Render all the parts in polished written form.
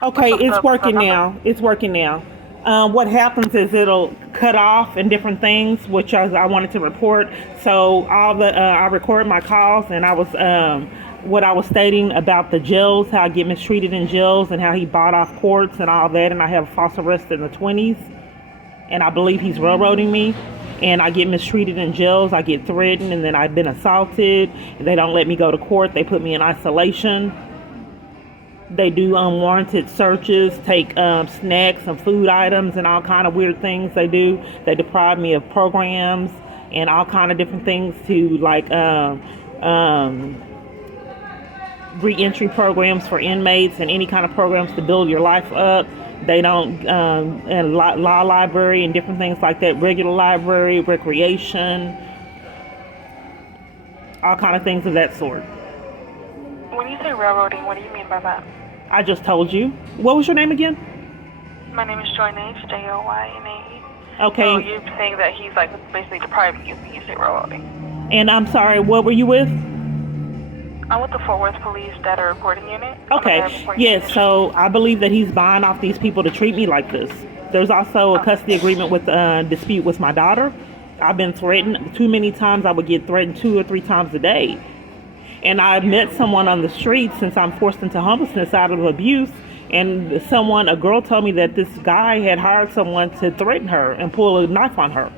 Okay, it's The working number? now. It's working now. What happens is it'll cut off and different things, which I wanted to report. So I recorded my calls, and I was what I was stating about the jails, how I get mistreated in jails, and how he bought off courts and all that. And I have false arrest in the 20s, and I believe he's railroading me. And I get mistreated in jails. I get threatened, and then I've been assaulted. They don't let me go to court. They put me in isolation. They do unwarranted searches, take snacks and food items and all kind of weird things they do. They deprive me of programs and all kind of different things to like re-entry programs for inmates and any kind of programs to build your life up. They don't, and law library and different things like that, regular library, recreation, all kind of things of that sort. When you say railroading, what do you mean by that? I just told you. What was your name again? My name is Joynae, Joynae. Okay. So you're saying that he's like basically depriving you when you say railroading. And I'm sorry, what were you with? I'm with the Fort Worth Police Data Reporting Unit. Okay. Yes, so I believe that he's buying off these people to treat me like this. There's also a custody agreement with dispute with my daughter. I've been threatened too many times. I would get threatened 2 or 3 times a day. And I met someone on the street since I'm forced into homelessness out of abuse. And a girl told me that this guy had hired someone to threaten her and pull a knife on her.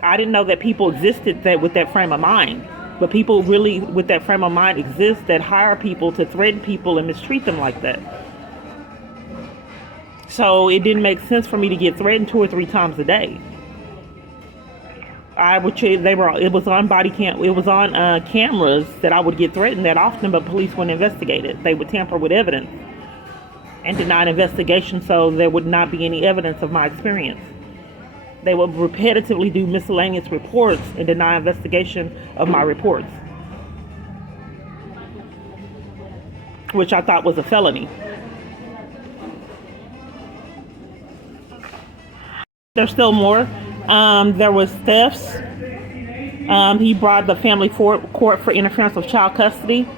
I didn't know that people existed that with that frame of mind. But people really with that frame of mind exist that hire people to threaten people and mistreat them like that. So it didn't make sense for me to get threatened 2 or 3 times a day. It was on body cam. It was on cameras that I would get threatened that often, but police wouldn't investigate it. They would tamper with evidence and deny an investigation, so there would not be any evidence of my experience. They would repetitively do miscellaneous reports and deny investigation of my reports, which I thought was a felony. There's still more. There was thefts. He brought the family court for interference with child custody.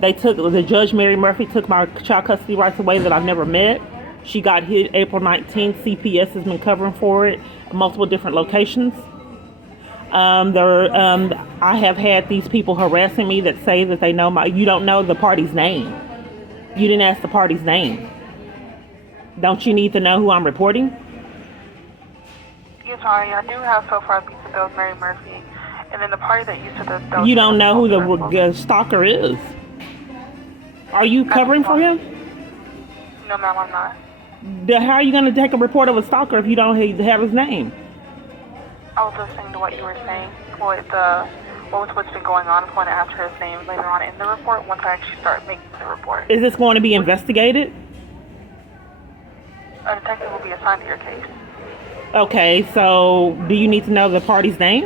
The judge, Mary Murphy, took my child custody rights away that I've never met. She got hit April 19th. CPS has been covering for it, multiple different locations. I have had these people harassing me that say that they know you don't know the party's name. You didn't ask the party's name. Don't you need to know who I'm reporting? Yes, sorry, I do have so far piece of those Mary Murphy. And then the party that you said that You don't know who the stalker is. Are you covering for him? No, ma'am, I'm not. How are you going to take a report of a stalker if you don't have his name? I was listening to what you were saying. What's been going on. I'm going to ask her his name later on in the report once I actually start making the report. Is this going to be investigated? A detective will be assigned to your case. Okay, so do you need to know the party's name?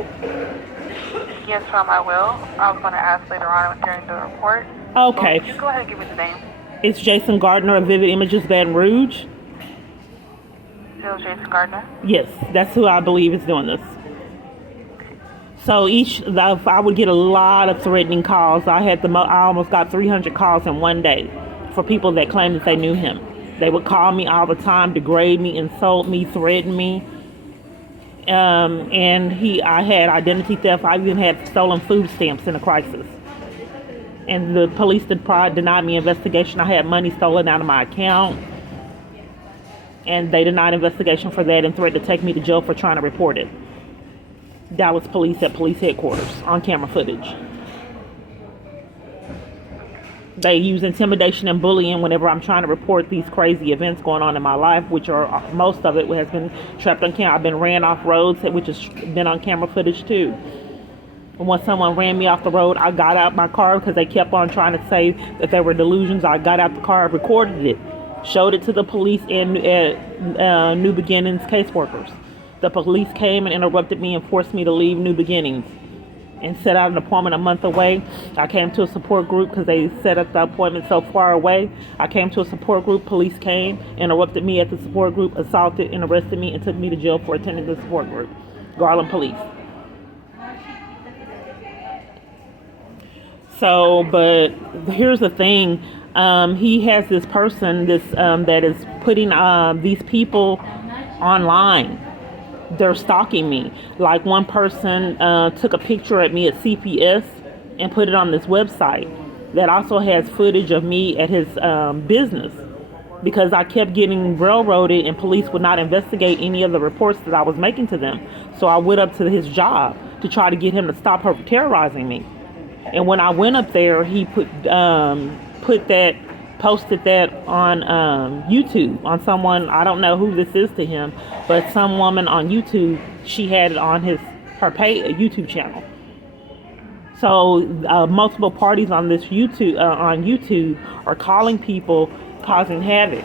Yes, ma'am, I will. I was going to ask later on during the report. Okay. So just go ahead and give me the name. It's Jason Gardner of Vivid Images, Baton Rouge. It was Jason Gardner? Yes, that's who I believe is doing this. So I would get a lot of threatening calls. I almost got 300 calls in one day for people that claimed that they knew him. They would call me all the time, degrade me, insult me, threaten me. I had identity theft. I even had stolen food stamps in a crisis. And the police denied me investigation. I had money stolen out of my account. And they denied investigation for that and threatened to take me to jail for trying to report it. Dallas police at police headquarters on camera footage. They use intimidation and bullying whenever I'm trying to report these crazy events going on in my life, which are most of it has been trapped on camera. I've been ran off roads, which has been on camera footage too. And once someone ran me off the road, I got out my car because they kept on trying to say that they were delusions. I got out the car, recorded it, showed it to the police and New Beginnings caseworkers. The police came and interrupted me and forced me to leave New Beginnings and set out an appointment a month away. I came to a support group because they set up the appointment so far away. I came to a support group. Police came, interrupted me at the support group, assaulted and arrested me, and took me to jail for attending the support group. Garland Police. So, but here's the thing. He has this person that is putting these people online. They're stalking me. Like one person took a picture at me at CPS and put it on this website that also has footage of me at his business, because I kept getting railroaded and police would not investigate any of the reports that I was making to them. So I went up to his job to try to get him to stop her terrorizing me. And when I went up there, he posted that on YouTube on someone, I don't know who this is to him, but some woman on YouTube, she had it on her YouTube channel. So multiple parties on this YouTube are calling people, causing havoc.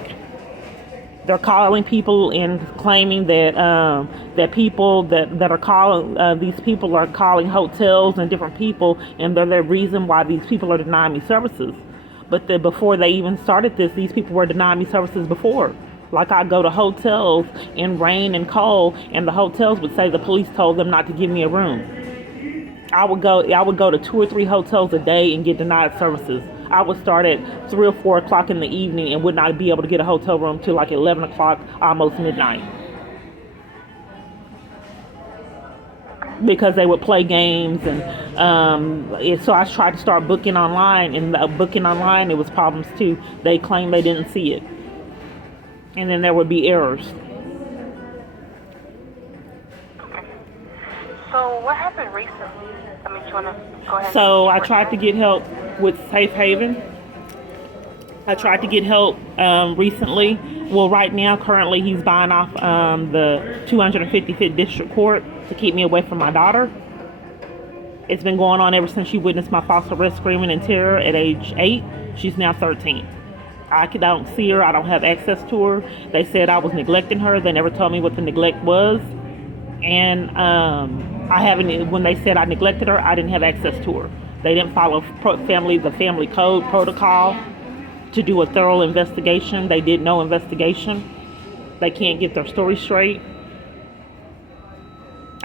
They're calling people and claiming that that people that are calling these people are calling hotels and different people, and they're the reason why these people are denying me services. But before they even started this, these people were denying me services before. Like I go to hotels in rain and cold, and the hotels would say the police told them not to give me a room. I would go to 2 or 3 hotels a day and get denied services. I would start at 3 or 4 o'clock in the evening and would not be able to get a hotel room till like 11 o'clock, almost midnight. Because they would play games, and so I tried to start booking online, and booking online, it was problems too. They claimed they didn't see it, and then there would be errors. Okay. So what happened recently? I mean, do you want to go ahead? So I tried to get help with Safe Haven. I tried to get help recently. Well, right now, currently, he's buying off the 255th District Court to keep me away from my daughter. It's been going on ever since she witnessed my false arrest, screaming in terror at age 8. She's now 13. I don't see her. I don't have access to her. They said I was neglecting her. They never told me what the neglect was. And I haven't. When they said I neglected her, I didn't have access to her. They didn't follow the family code protocol to do a thorough investigation. They did no investigation. They can't get their story straight.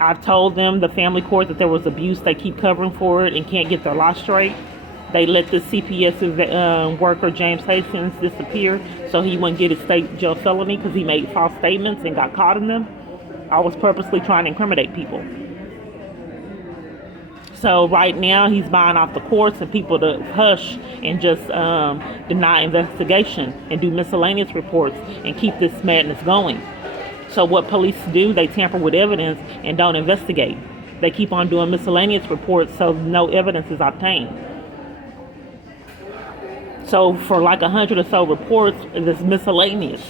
I've told them, the family court, that there was abuse. They keep covering for it and can't get their lie straight. They let the CPS worker, James Hastings, disappear so he wouldn't get his state jail felony because he made false statements and got caught in them. I was purposely trying to incriminate people. So right now he's buying off the courts and people to hush and just deny investigation and do miscellaneous reports and keep this madness going. So what police do, they tamper with evidence and don't investigate. They keep on doing miscellaneous reports so no evidence is obtained. So for like 100 or so reports, it's miscellaneous.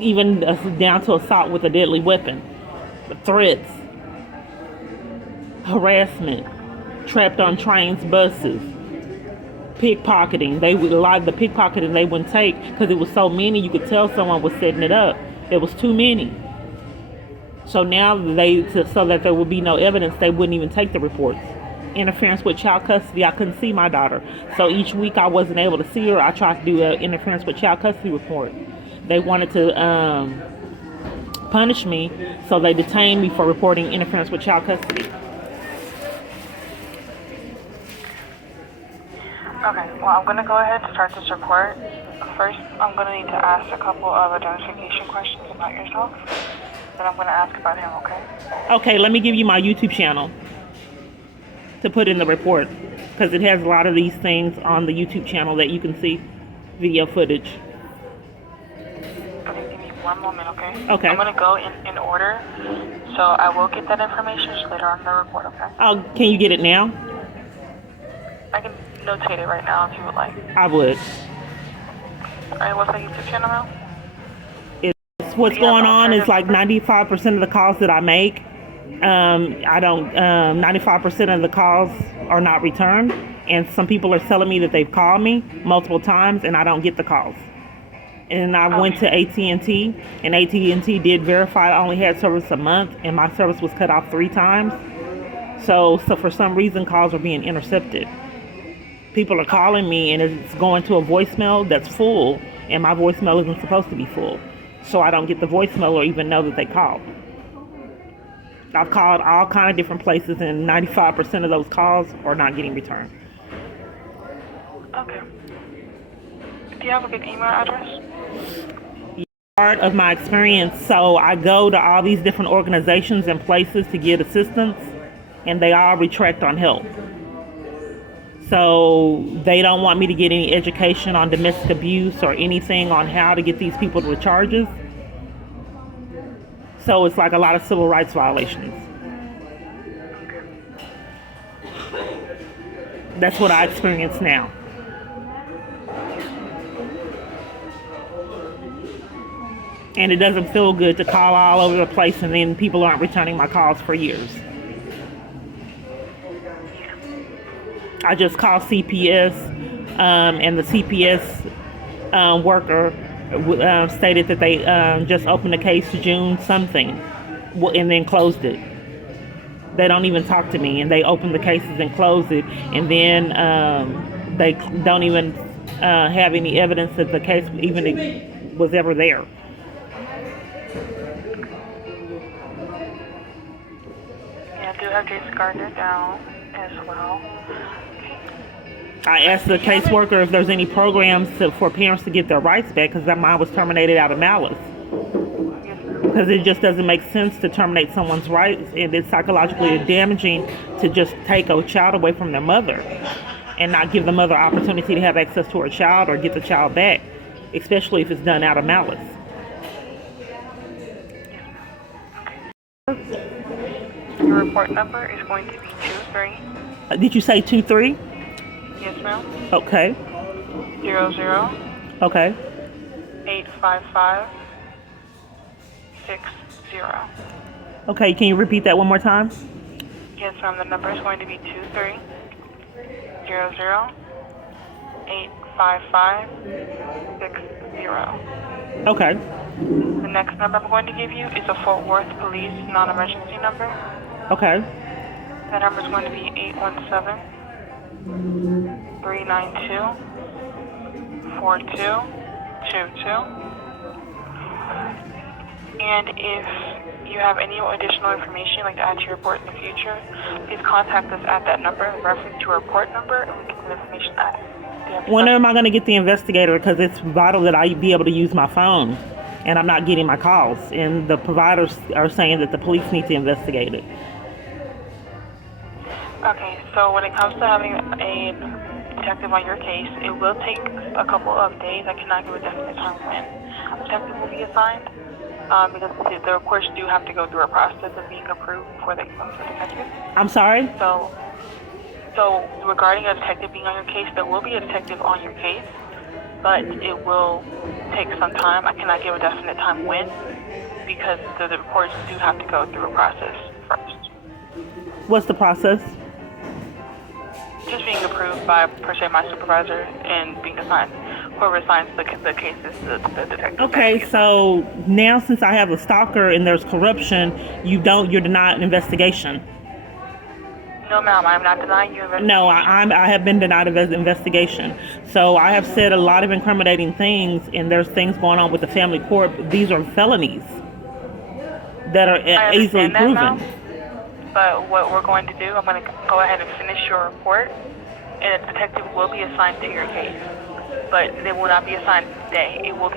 Even down to assault with a deadly weapon, threats, harassment, trapped on trains, buses, pickpocketing. A lot of the pickpocketing they wouldn't take because it was so many. You could tell someone was setting it up. There was too many. So now so that there would be no evidence, they wouldn't even take the reports. Interference with child custody. I couldn't see my daughter, so each week I wasn't able to see her. I tried to do an interference with child custody report. They wanted to punish me, so they detained me for reporting interference with child custody. Okay, well, I'm going to go ahead and start this report. First, I'm going to need to ask a couple of identification questions about yourself. Then I'm going to ask about him, okay? Okay, let me give you my YouTube channel to put in the report, because it has a lot of these things on the YouTube channel that you can see video footage. Okay, give me one moment, okay? Okay. I'm going to go in order, so I will get that information just later on in the report, okay? Oh, can you get it now? I can notate it right now if you would like. I would. Alright, what's the YouTube channel now? What's going on is like 95% of the calls that I make, 95% of the calls are not returned, and some people are telling me that they've called me multiple times and I don't get the calls. And I went to AT&T, and AT&T did verify I only had service a month, and my service was cut off 3 times. So for some reason, calls are being intercepted. People are calling me and it's going to a voicemail that's full, and my voicemail isn't supposed to be full. So I don't get the voicemail or even know that they called. I've called all kind of different places, and 95% of those calls are not getting returned. Okay. Do you have a good email address? Part of my experience, so I go to all these different organizations and places to get assistance, and they all retract on help. So they don't want me to get any education on domestic abuse or anything on how to get these people to the charges. So it's like a lot of civil rights violations. That's what I experience now. And it doesn't feel good to call all over the place and then people aren't returning my calls for years. I just called CPS, and the CPS worker stated that they just opened a case June something and then closed it. They don't even talk to me, and they open the cases and close it, and then they don't even have any evidence that the case even was ever there. Yeah, I do have Jason Gardner down as well. I asked the caseworker if there's any programs for parents to get their rights back, because that mine was terminated out of malice. Because it just doesn't make sense to terminate someone's rights, and it's psychologically damaging to just take a child away from their mother and not give the mother opportunity to have access to her child or get the child back, especially if it's done out of malice. Your report number is going to be 23. Did you say 23? Yes, ma'am. Okay. 00. Okay. 855 60. Okay, can you repeat that one more time? Yes, ma'am. The number is going to be 23 00 855 60. Okay. The next number I'm going to give you is a Fort Worth Police non-emergency number. Okay. That number is going to be 817 392 4222. And if you have any additional information you'd like to add to your report in the future, please contact us at that number in reference to your report number, and we can get the information added. When am I going to get the investigator? Because it's vital that I be able to use my phone, and I'm not getting my calls. And the providers are saying that the police need to investigate it. Okay, so when it comes to having a detective on your case, it will take a couple of days. I cannot give a definite time when a detective will be assigned, because the reports do have to go through a process of being approved before they come to the detective. I'm sorry? So regarding a detective being on your case, there will be a detective on your case, but it will take some time. I cannot give a definite time when, because the reports do have to go through a process first. What's the process? Just being approved by, per se, my supervisor and being assigned, whoever assigns the cases to the detective. Okay, so now since I have a stalker and there's corruption, you're denied an investigation. No, ma'am, I'm not denying you investigation. No, I have been denied an investigation. So I have said a lot of incriminating things, and there's things going on with the family court. These are felonies that are easily proven. Now, but what we're going to do, I'm going to go ahead and finish your report, and a detective will be assigned to your case. But they will not be assigned today. It will be